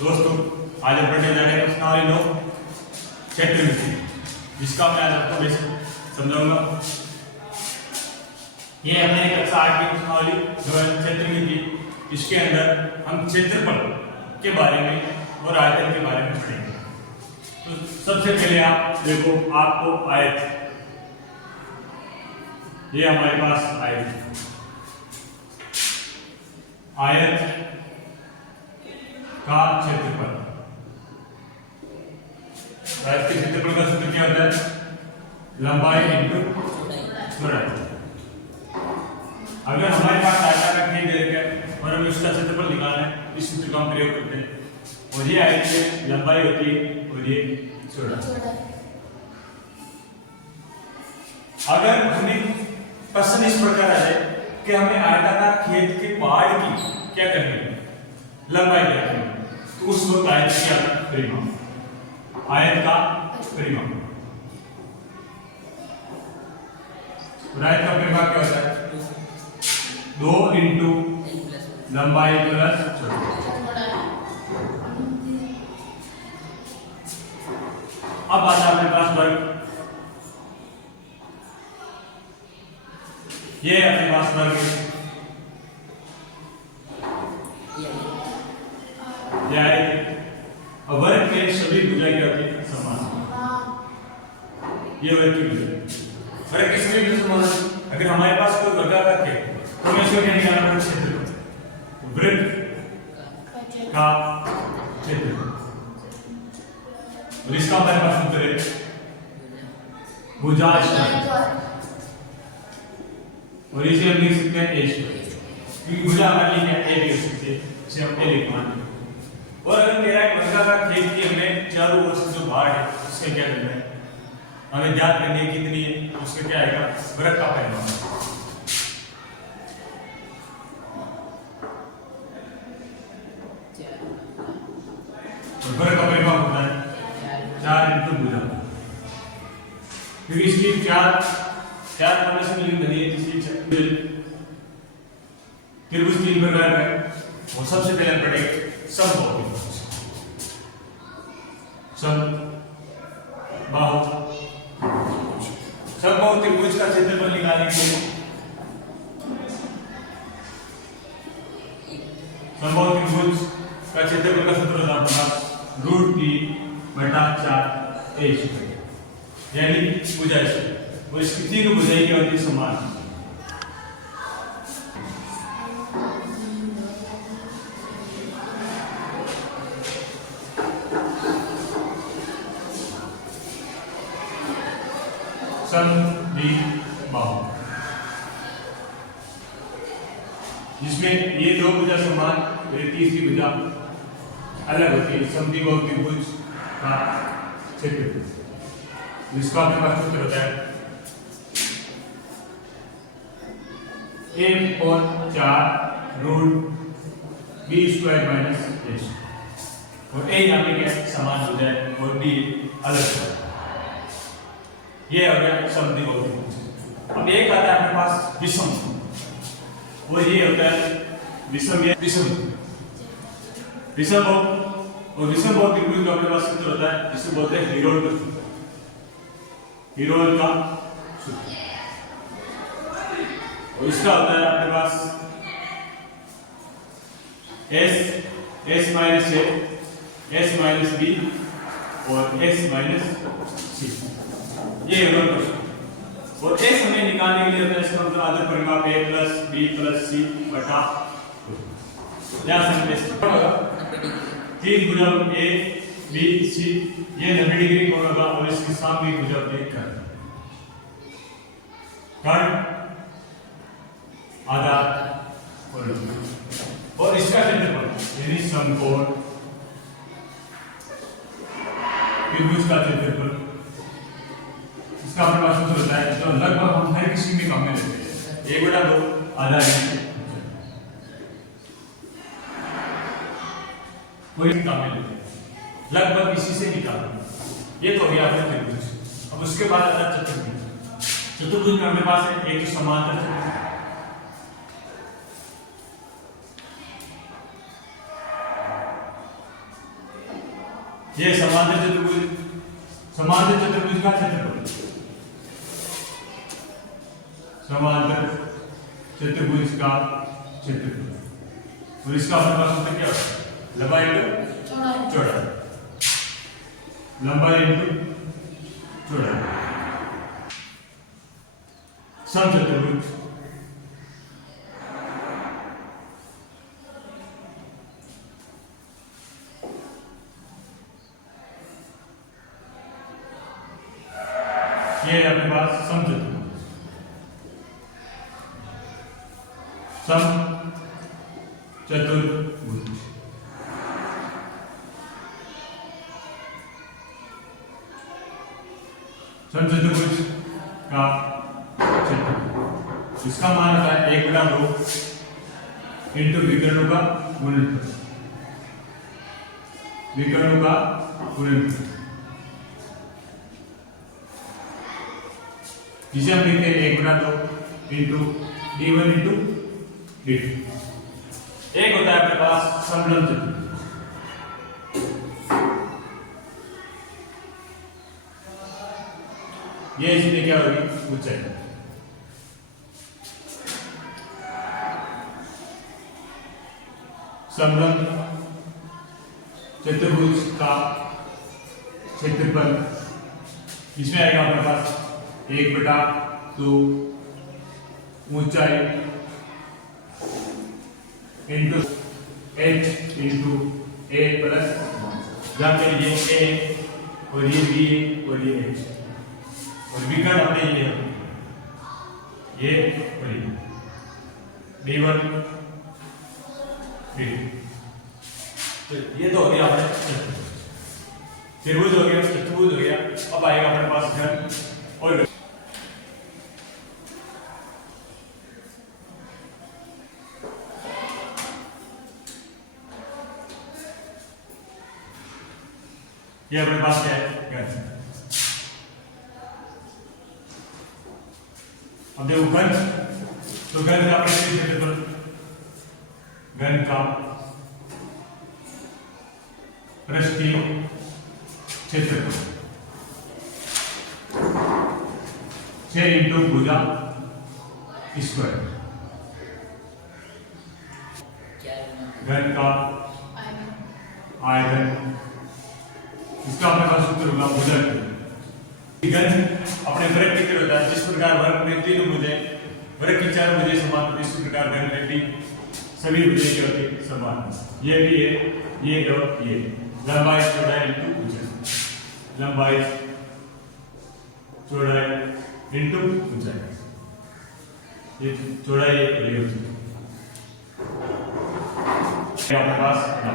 दोस्तों आज हम पढ़ने जा रहे हैं प्रश्नावली 9 क्षेत्रमिति, जिसका मैं आज आपको बेसिक समझाऊंगा। ये हमने कक्षा 8 की प्रश्नावली जो है क्षेत्रमिति, इसके अंदर हम क्षेत्रफल के बारे में और आयतन के बारे में पढ़ेंगे। तो सबसे पहले आप देखो, आपको आयत, ये हमारे पास आयत का क्षेत्रफल, आयत के क्षेत्रफल का सूत्र क्या होता है? लंबाई इंटू चौड़ाई। अगर हमारे पास आयताकार खेल दे रखा है और हमें उसका क्षेत्रफल निकालना है, इस सूत्र का हम प्रयोग करते हैं। और ये आयत की लंबाई होती है और ये चौड़ाई। अगर हमें प्रश्न इस प्रकार आ जाए कि हमें आयताकार खेत के पहाड़ की क्या करनी है, लंबाई क्या करनी है, तो उस वक्त आयत का परिमाण, आयत का परिमाण, आयत का परिमाण क्या होता है? 2 इंटू लंबाई प्लस चौड़ाई। अब आता है अपने पास वर्ग, ये अपने पास वर्ग है, वर्ग में सभी भुजाएं क्या होती है? समान। ये वर्ग की भुजा, वर्ग की सभी भुजा समान है। अगर हमारे पास कोई वर्गाकार है तो हमें इसको क्या निकालना पड़ेगा? क्षेत्रफल, वृत्त का क्षेत्रफल। और इसका हमारे पास सूत्र है भुजा और इसे हम लिख सकते हैं a स्क्वायर, क्योंकि भुजा हमारे लिए क्या a भी हो सकती है, इसे हम a लिख मान। और अगर मेरा एक वर्गाकार खेत की हमें चारों ओर से जो भार है उससे क्या करना है, हमें ज्ञात करनी है कितनी है, उसका क्या आएगा? वर्ग का परिमाण। वर्ग का परिमाण होता है 4 इंटू भुजा, क्योंकि इसकी चार नाम से मिलकर बनी है, इसलिए त्रिभुज 3 प्रकार का है। और सबसे पहले पढ़ेंगे समबाहु त्रिभुज का क्षेत्रफल निकालने के लिए समबाहु त्रिभुज का क्षेत्रफल का सूत्र होता है √3/4 a स्क्वायर, यानी भुजा स्क्वायर। और इसकी तीनों भुजाएं क्या होती है? समान। समद्विबाहु, जिसमें ये दो भुजा समान और तीसरी भुजा अलग होती है। समद्विबाहु त्रिभुज का क्षेत्रफल, जिसका अपने पास सूत्र होता है a/4 √b² - a, और a यहाँ पे क्या समान हो जाए और b अलग हो जाए। ये हो गया समद्विबाहु त्रिभुज। अब एक आता है अपने पास विषम, और ये होता है विषम और विषमबाहु त्रिभुज का अपने पास सूत्र होता है जिसे बोलते हैं हेरोल्ड का सूत्र, हेरोल्ड का सूत्र। और इसका होता है अपने पास s - a, s - b और s - c, ये हेरोल्ड का सूत्र। और s हमें निकालने के लिए होता है, इसका मतलब आधार परिमाप a + b + c बटा 2। यहां से होगा 3 भुजा a b c, ये 90 डिग्री कोण होगा, और इसके सामने भुजा होती है कर्ण आधार और इसका क्षेत्रफल यानी समकोण त्रिभुज का क्षेत्रफल, इसका अपने पास सूत्र होता है जो लगभग हम हर किसी में काम में लेते हैं 1/2 आधार कोई काम में लेते हैं, लगभग इसी से निकालना। ये तो हो गया अपने त्रिभुज। अब उसके बाद आता है चतुर्भुज में हमारे पास है एक समांतर ये समांतर चतुर्भुज का क्षेत्रफल, समांतर चतुर्भुज का क्षेत्रफल, और इसका अपने पास सूत्र क्या होता है? लंबाई इंटू चौड़ाई, लंबाई इंटू चौड़ाई, समचतुर्भुज ये अपने पास समचतुर्भुज, समचतुर्भुज, समचतुर्भुज का क्षेत्रफल, इसका मान होता है 1/2 इंटू विकर्णों का गुणनफल, विकर्णों का गुणनफल, जिसे हम लिखते हैं 1/2 इंटू d1 इंटू d2। एक होता है अपने पास समलंब चतुर्भुज, ये इसमें क्या होगी? ऊंचाई, समलंब चतुर्भुज का क्षेत्रफल, इसमें आएगा अपने पास 1/2 ऊंचाई into h into a plus, जहाँ पे ये a और ये b और ये h, और विकर्ण अपने ये और ये d1 d2, ये तो हो गया अपने त्रिभुज हो गया, चतुर्भुज हो गया। अब आएगा अपने पास घन और ये अपने पास क्या है? घन। अब देखो घन, तो घन का पृष्ठीय क्षेत्रफल, घन का पृष्ठीय क्षेत्रफल 6 इंटू भुजा स्क्वायर, घन का आयतन, इसका अपने पास सूत्र होगा भुजा की। घन अपने वर्ग की तरह होता है, जिस प्रकार वर्ग में तीन भुजें, वर्ग की चार भुजें समान होती है, इस प्रकार घन में भी सभी भुजें क्या होती है? समान। ये भी है, ये और ये, लंबाई चौड़ाई इंटू भुजा, लंबाई चौड़ाई इंटू ऊंचाई, ये चौड़ाई ये होती है अपने पास ना।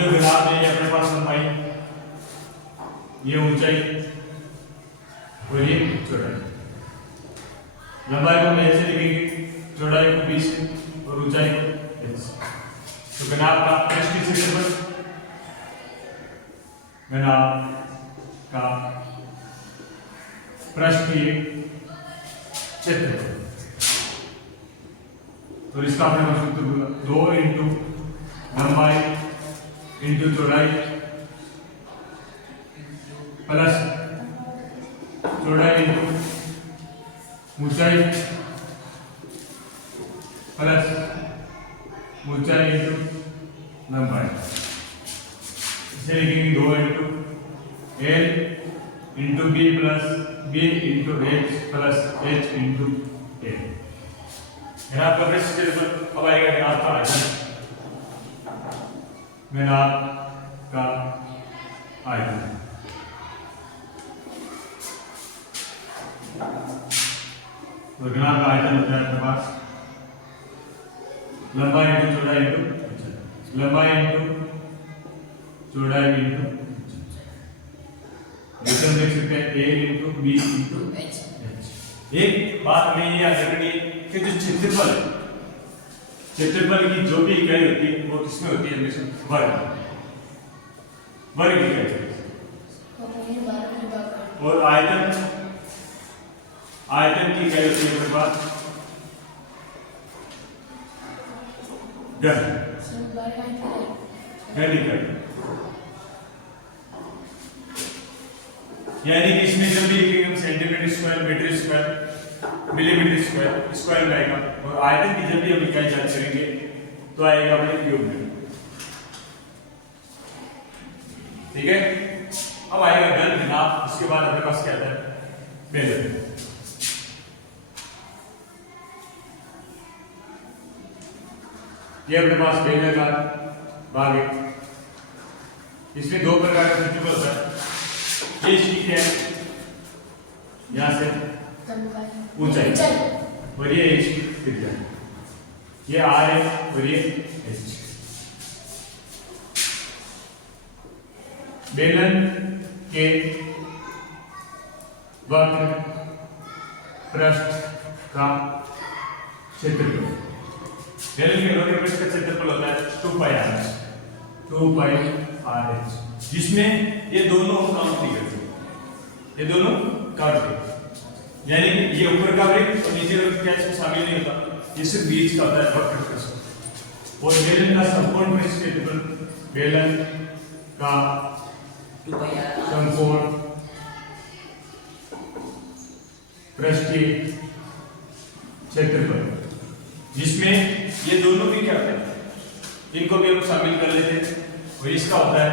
ग्राफ में अपने पास लंबाई, ये ऊंचाई और ये चौड़ाई, लंबाई को हम ऐसे लिखेंगे, चौड़ाई को 20 और ऊंचाई को h। तो ग्राफ का पृष्ठीय क्षेत्रफल, ग्राफ का पृष्ठीय क्षेत्रफल, तो इसका अपने पास सूत्र होगा 2 इंटू लंबाई इंटू चौड़ाई प्लस चौड़ाई इंटू ऊंचाई प्लस ऊंचाई इंटू लंबाई, इसे लिखेंगे 2 into l into b plus b into h plus h into a। Graph का पृष्ठीय क्षेत्रफल अब आएगा ग्राफ का आयतन, ग्राफ का आयतन, तो ग्राफ का आयतन होता है आपके पास लंबाई इंटू चौड़ाई इंटू लंबाई इंटू चौड़ाई इंटू, जैसे हम देख सकते हैं a into b into h। एक बात हमें ये याद रखनी है कि जो क्षेत्रफल की जो भी इकाई होती है वो किसमें होती है? हमेशा वर्ग। वर्ग इकाई चाहिए। और आयतन की इकाई होती है अपने पास घन इकाई। यानी कि इसमें जब भी लिखेंगे centimetre square, metre square, millimetre square, square में आएगा। और आयतन की जब भी हम इकाई ज्ञात करेंगे तो आएगा अपने क्यूब में। ठीक है, अब आएगा घन घनाभ। उसके बाद अपने पास क्या आता है? बेलन। ये अपने पास बेलन का भाग है। इसमें दो प्रकार का प्रिंसिपल होता है। ये शीट है यहां से ऊंचाई और ये एच त्रिज्या, ये आर है और ये एच। बेलन के वक्र पृष्ठ का क्षेत्रफल, बेलन के वक्र पृष्ठ का क्षेत्रफल होता है 2πr_h, जिसमें ये दोनों काउंट नहीं करते, ये दोनों काउंट करते। यानी कि ये ऊपर का वृत्त और नीचे का वृत्त क्या इसमें शामिल नहीं होता, ये सिर्फ बीच का होता है वक्र पृष्ठ। और बेलन का संपूर्ण पृष्ठ क्षेत्रफल, बेलन का संपूर्ण पृष्ठीय क्षेत्रफल, जिसमें ये दोनों भी क्या होते हैं, इनको भी हम शामिल कर लेते हैं। और इसका होता है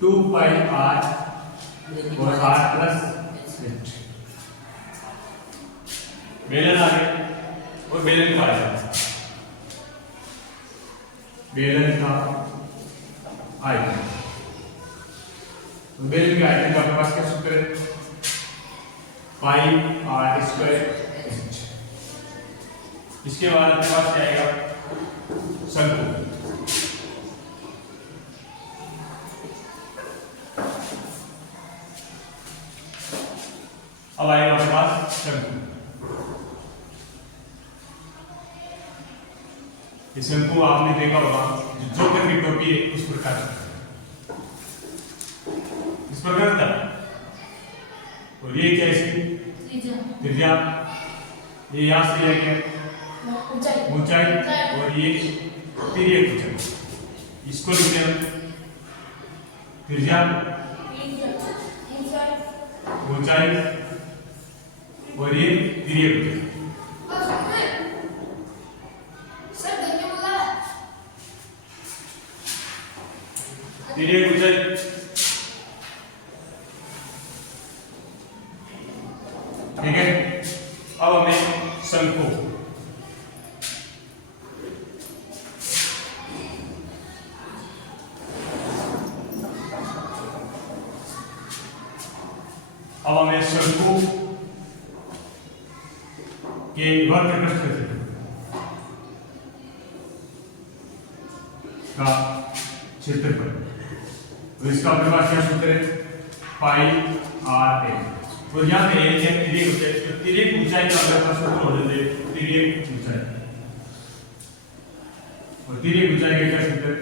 2πr और r+h। बेलन आ गया और बेलन का आयतन, बेलन का आयतन। बेलन के आयतन का अपने पास क्या सूत्र है? πr²h। इसके बाद अपने पास क्या आएगा? शंकु। अब आएगा अपने पास शंकु। ये शंकु आपने देखा होगा, जो की टोपी है उस प्रकार इस प्रकार था। और ये क्या इसकी त्रिज्या, ये यहां से लेके ऊंचाई और ये तिर्यक ऊंचाई, इसको लिखते हैं त्रिज्या, ऊंचाई और ये तिर्यक ऊंचाई। तिर्यक ऊंचाई ठीक है। अब हमें शंकु, अब हमें शंकु के वक्र पृष्ठ का क्षेत्रफल, तो इसका अपने पास क्या सूत्र है? πr_h। तो यहाँ पे h है तिर्यक ऊंचाई, तो तिर्यक ऊंचाई का अपने पास सूत्र हो जाते हैं तिर्यक ऊंचाई। और तिर्यक ऊंचाई का क्या सूत्र है?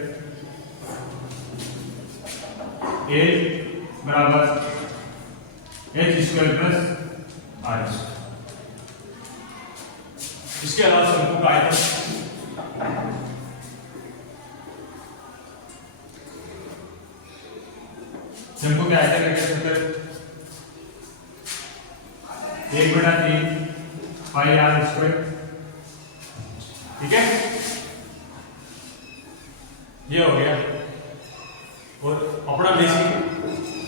h बराबर h² + r²। इसके अलावा शंकु का आयतन, शंकु के आयतन का क्या सूत्र है? 1/3 πr²। ठीक है, ये हो गया। और अपना बेसिक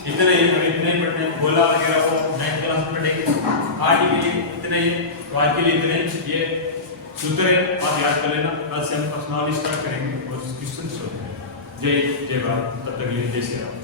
इतना ही, इतना ही पढ़ते हैं। गोला वगैरह को 9th क्लास में पढ़ेंगे। आज के लिए इतना ही, तो आज के लिए इतना ही। ये सूत्र है, आप याद कर लेना। कल से हम पर्सनल स्टार्ट करेंगे और क्वेश्चन सोल्व करेंगे। जय भारत। तब तक के लिए जय श्री राम।